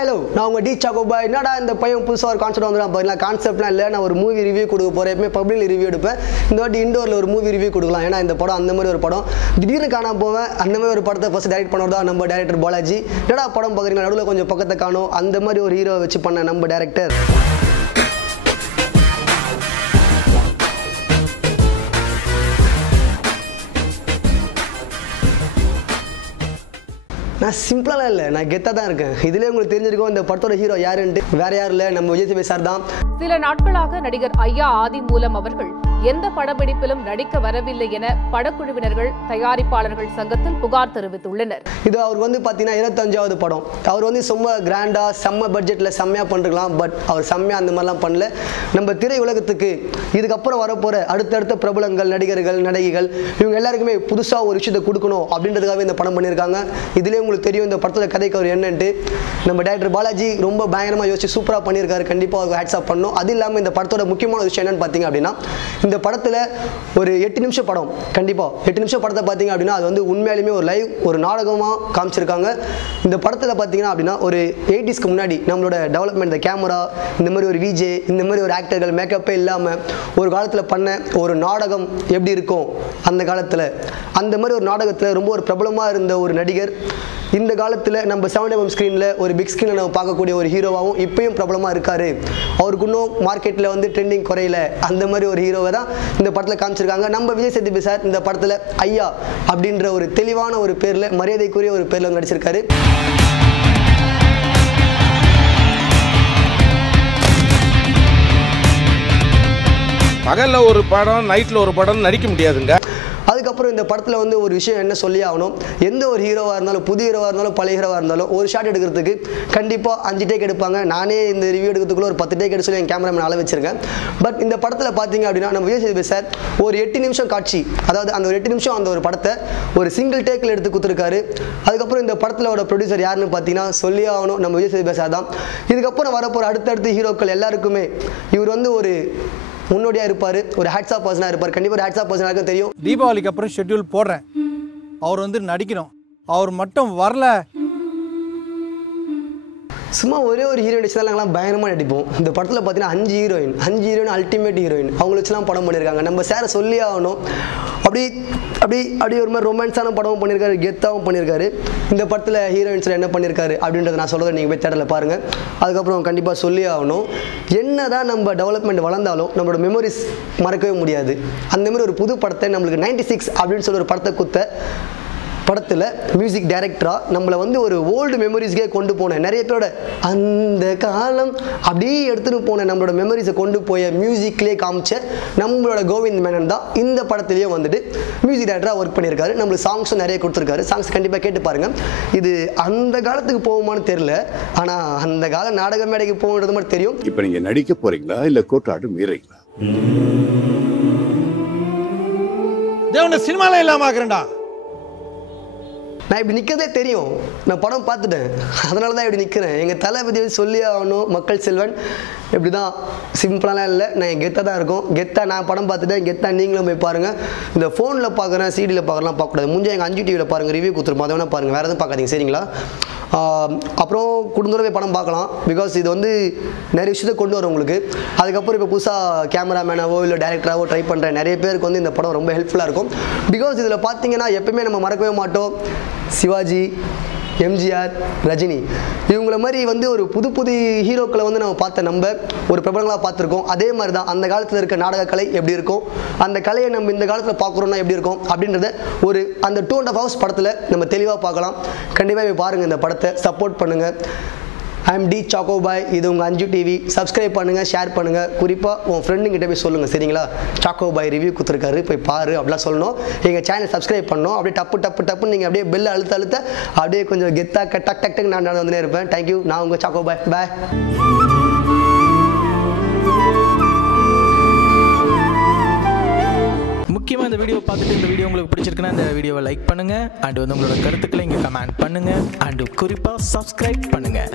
Hello நான் உங்கள் D choco பாய். என்னடா இந்த பையன் புதுசாக ஒரு கான்செப்ட் வந்துடும் பாருங்களா. கான்செப்ட்லாம் இல்லை, நான் ஒரு மூவி ரிவ்யூ கொடுக்க போகிறேன். எப்பவுமே பப்ளிக் ரிவ்யூ எடுப்பேன். இந்த வாட்டி இண்டோரில் ஒரு மூவி ரிவ்யூ கொடுக்கலாம். ஏன்னா இந்த படம் அந்த மாதிரி ஒரு படம் திடீர்னு காணாம போவேன். அந்த மாதிரி ஒரு படத்தை ஃபஸ்ட் டைரக்ட் பண்ணுறது தான் நம்ம டேரக்டர் பாலாஜி. என்னடா படம் பார்க்குறீங்களா, நடுவில் கொஞ்சம் பக்கத்தை காணும். அந்த மாதிரி ஒரு ஹீரோ வச்சு பண்ண நம்ம டேரக்டர். நான் சிம்பிளாக இல்லை, நான் கெத்தாக தான் இருக்கேன். இதுலேயே உங்களுக்கு தெரிஞ்சிருக்கோம் இந்த படத்தோட ஹீரோ யாருன்ட்டு. வேற யாரும் இல்லை, நம்ம விஜய் சேதுபதி சார் தான். சில நாட்களாக நடிகர் ஐயா ஆதிமூலம் அவர்கள் எந்த படப்பிடிப்பிலும் நடிக்க வரவில்லை என படக்குழுவினர்கள் தயாரிப்பாளர்கள் சங்கத்தில் புகார் தெரிவித்துள்ளனர். இது அவர் வந்து பார்த்தீங்கன்னா 25வது படம். அவர் வந்து சும்மா கிராண்டாக செம்ம பட்ஜெட்டில் செம்மையாக பண்ணிருக்கலாம். பட் அவர் செம்மையாக அந்த மாதிரிலாம் பண்ணல. நம்ம திரை உலகத்துக்கு இதுக்கப்புறம் வரப்போகிற அடுத்தடுத்த பிரபலங்கள், நடிகர்கள், நடிகைகள் இவங்க எல்லாருக்குமே புதுசாக ஒரு விஷயத்தை கொடுக்கணும் அப்படின்றதுக்காகவே இந்த படம் பண்ணியிருக்காங்க. இதுலேயே உங்களுக்கு தெரியும் இந்த படத்தோட கதைக்கு அவர் என்னன்ட்டு. நம்ம டேரக்டர் பாலாஜி ரொம்ப பயங்கரமாக யோசிச்சு சூப்பராக பண்ணியிருக்காரு. கண்டிப்பாக அவர் ஹேட்ஸ் ஆஃப் பண்ணணும். அது இல்லாமல் இந்த படத்தோட முக்கியமான விஷயம் என்னன்னு பார்த்தீங்க அப்படின்னா, இந்த படத்தில் ஒரு 8 நிமிஷம் படம். கண்டிப்பாக 8 நிமிஷம் படத்தை பார்த்தீங்க அப்படின்னா அது வந்து உண்மையாலுமே ஒரு லைவ் ஒரு நாடகமாக காமிச்சிருக்காங்க. இந்த படத்தில் பார்த்தீங்கன்னா அப்படின்னா ஒரு 80ஸ்க்கு முன்னாடி நம்மளோட டெவலப்மெண்ட், இந்த கேமரா, இந்த மாதிரி ஒரு விஜே, இந்த மாதிரி ஒரு ஆக்டர்கள் மேக்கப்பே இல்லாமல் ஒரு காலத்தில் பண்ண ஒரு நாடகம் எப்படி இருக்கும் அந்த காலத்தில், அந்த மாதிரி ஒரு நாடகத்தில் ரொம்ப ஒரு பிரபலமாக இருந்த ஒரு நடிகர் இந்த காலத்தில் நம்ம 7mm ஸ்க்ரீனில் ஒரு பிக் ஸ்க்ரீனில் நம்ம பார்க்கக்கூடிய ஒரு ஹீரோவாகவும் இப்பயும் பிரபலமாக இருக்கார். அவருக்கு இன்னும் மார்க்கெட்டில் வந்து ட்ரெண்டிங் குறையில. அந்த மாதிரி ஒரு ஹீரோவை தான் இந்த படத்தில் காமிச்சிருக்காங்க. நம்ம விஜய் சேதுபதி சார் இந்த படத்தில் ஐயா அப்படின்ற ஒரு தெளிவான ஒரு பேரில், மரியாதைக்குரிய ஒரு பேரில் நடிச்சிருக்காரு. பகலில் ஒரு படம், நைட்டில் ஒரு படம் நடிக்க முடியாதுங்க. அதுக்கப்புறம் இந்த படத்தில் வந்து ஒரு விஷயம் என்ன சொல்லி ஆகணும், எந்த ஒரு ஹீரோவாக இருந்தாலும், புது ஹீரோவாக இருந்தாலும், பழைய ஹீரோவாக இருந்தாலும் ஒரு ஷாட் எடுக்கிறதுக்கு கண்டிப்பாக 5 டேக் எடுப்பாங்க. நானே இந்த ரிவ்யூ எடுக்கிறதுக்குள்ள ஒரு 10 டேக் எடுத்து சொல்லி என் கேமராமேன் அளவு வச்சிருக்கேன். பட் இந்த படத்தில் பார்த்தீங்க அப்படின்னா நம்ம விஜய் சேதுபதி சார் ஒரு 8 நிமிஷம் காட்சி, அதாவது அந்த ஒரு 8 நிமிஷம் அந்த ஒரு படத்தை ஒரு சிங்கிள் டேக்கில் எடுத்து கொடுத்துருக்காரு. அதுக்கப்புறம் இந்த படத்தில் ப்ரொடியூசர் யாருன்னு பார்த்தீங்கன்னா சொல்லி ஆகணும் நம்ம விஜய் சேதுபதி சார் தான். இதுக்கப்புறம் வரப்போகிற அடுத்தடுத்த ஹீரோக்கள் எல்லாருக்குமே இவர் வந்து ஒரு முன்னோடியாக இருப்பார், ஒரு ஹேட்ஸ் ஆஃப் பர்சனாக இருப்பார். கண்டிப்பாக ஒரு ஹேட்ஸ் ஆஃப் பர்சனாக தெரியும். தீபாவளிக்கு அப்புறம் ஷெட்யூல் போடுறேன், அவர் வந்து நடிக்கணும், அவர் மட்டும் வரல. சும்மா ஒரே ஒரு ஹீரோயின் வச்சு தான் நாங்களாம் பயங்கரமாக நடிப்போம். இந்த படத்தில் பார்த்தீங்கன்னா 5 ஹீரோயின் அல்டிமேட் ஹீரோயின் அவங்கள வச்சுலாம் படம் பண்ணியிருக்காங்க. நம்ம சாரை சொல்லி ஆகணும். அப்படி அப்படி அப்படி ஒரு மாதிரி ரொமான்ஸான படமும் பண்ணியிருக்காரு, கெத்தாகவும் பண்ணியிருக்காரு. இந்த படத்தில் ஹீரோயின்ஸில் என்ன பண்ணியிருக்காரு அப்படின்றத நான் சொல்கிறத நீங்கள் போய் தேடலை பாருங்கள். அதுக்கப்புறம் கண்டிப்பாக சொல்லி ஆகணும், என்ன தான் நம்ம டெவலப்மெண்ட் வளர்ந்தாலும் நம்மளோட மெமரிஸ் மறக்கவே முடியாது. அந்த மாதிரி ஒரு புது படத்தை நம்மளுக்கு 96 அப்படின்னு சொல்லி ஒரு படத்தை குத்த படத்தில் மியூசிக் டைரக்டராக நம்மளை வந்து ஒரு ஓல்டு மெமரிஸ்க்கே கொண்டு போனேன். நிறைய பேரோட அந்த காலம் அப்படியே எடுத்துகிட்டு போன நம்மளோட மெமரிஸை கொண்டு போய் மியூசிக்லேயே காமிச்ச நம்மளோட கோவிந்த் மேனன் தான் இந்த படத்துலேயே வந்துட்டு மியூசிக் டைரக்டராக ஒர்க் பண்ணியிருக்காரு. நம்மளுக்கு சாங்ஸும் நிறைய கொடுத்துருக்காரு. சாங்ஸ் கண்டிப்பாக கேட்டு பாருங்கள். இது அந்த காலத்துக்கு போகுமான்னு தெரியல, ஆனால் அந்த கால நாடக மேடைக்கு போகுன்றது மாதிரி தெரியும். இப்போ நீங்கள் நடிக்க போகிறீங்களா இல்லை கோட்டாட்டு மீறீங்களா? தேவனை சினிமாவில் இல்லாமல் ஆக்குறேன்டா. நான் இப்படி நிற்கிறதே தெரியும், நான் படம் பார்த்துட்டேன், அதனால தான் இப்படி நிற்கிறேன். எங்கள் தளபதி சொல்லி ஆகணும், மக்கள் செல்வன் இப்படி தான், சிம்பிளாலாம் இல்லை. நான் என் கெத்தாக தான் இருக்கும். கெத்தாக நான் படம் பார்த்துட்டேன், கெத்தாக நீங்களும் போய் பாருங்கள். இந்த ஃபோனில் பார்க்குறேன், சிடியில் பார்க்குறலாம் பார்க்கக்கூடாது. முடிஞ்ச எங்கள் 5 டிவியில் பாருங்கள், ரிவ்யூ கொடுத்துருப்போம், அதை வேணால் பாருங்கள், வேறு எதுவும் பார்க்காதீங்க சரிங்களா? அப்புறம் குடும்பத்தோட படம் பார்க்கலாம். பிகாஸ் இது வந்து நிறைய விஷயத்தை கொண்டு வரும் உங்களுக்கு. அதுக்கப்புறம் இப்போ புதுசாக கேமராமேனாவோ இல்லை டேரக்டராகவோ ட்ரை பண்ணுற நிறைய பேருக்கு வந்து இந்த படம் ரொம்ப ஹெல்ப்ஃபுல்லாக இருக்கும். பிகாஸ் இதில் பார்த்தீங்கன்னா எப்பவுமே நம்ம மறக்கவே மாட்டோம் சிவாஜி, எம்ஜிஆர், ரஜினி இவங்கள மாதிரி வந்து ஒரு புது ஹீரோக்களை வந்து நம்ம பார்த்த நம்ம ஒரு பிரபலங்களாக பார்த்துருக்கோம். அதே மாதிரி தான் அந்த காலத்தில் இருக்க நாடக கலை எப்படி இருக்கும், அந்த கலையை நம்ம இந்த காலத்தில் பார்க்குறோன்னா எப்படி இருக்கும் அப்படின்றத ஒரு அந்த 2.5 hours படத்தில் நம்ம தெளிவாக பார்க்கலாம். கண்டிப்பாக பாருங்கள், இந்த படத்தை சப்போர்ட் பண்ணுங்கள். ஐ எம் டி சாக்கோ பாய். இது உங்கள் 5 டிவி. சப்ஸ்கிரைப் பண்ணுங்கள், ஷேர் பண்ணுங்கள். குறிப்பாக உங்கள் ஃப்ரெண்டுங்கிட்ட போய் சொல்லுங்கள் சரிங்களா, சாக்கோ பாய் ரிவ்யூ கொடுத்துருக்காரு போய் பாரு அப்படிலாம் சொல்லணும். எங்கள் சேனல் சப்ஸ்கிரைப் பண்ணணும். அப்படியே டப்புன்னு நீங்கள் அப்படியே பெல் அழுத்த அப்படியே கொஞ்சம் கெத்தாக டக் டக் டக் நான் வந்துனே இருப்பேன். தேங்க்யூ. நான் உங்கள் சாக்கோ பாய். பாய். முக்கியமாக இந்த வீடியோ பார்த்துட்டு இந்த வீடியோ உங்களுக்கு பிடிச்சிருக்குன்னா இந்த வீடியோவை லைக் பண்ணுங்கள். அண்ட் வந்து உங்களோட கருத்துக்களை இங்கே கமெண்ட் பண்ணுங்கள். அண்டு குறிப்பாக சப்ஸ்கிரைப் பண்ணுங்கள்.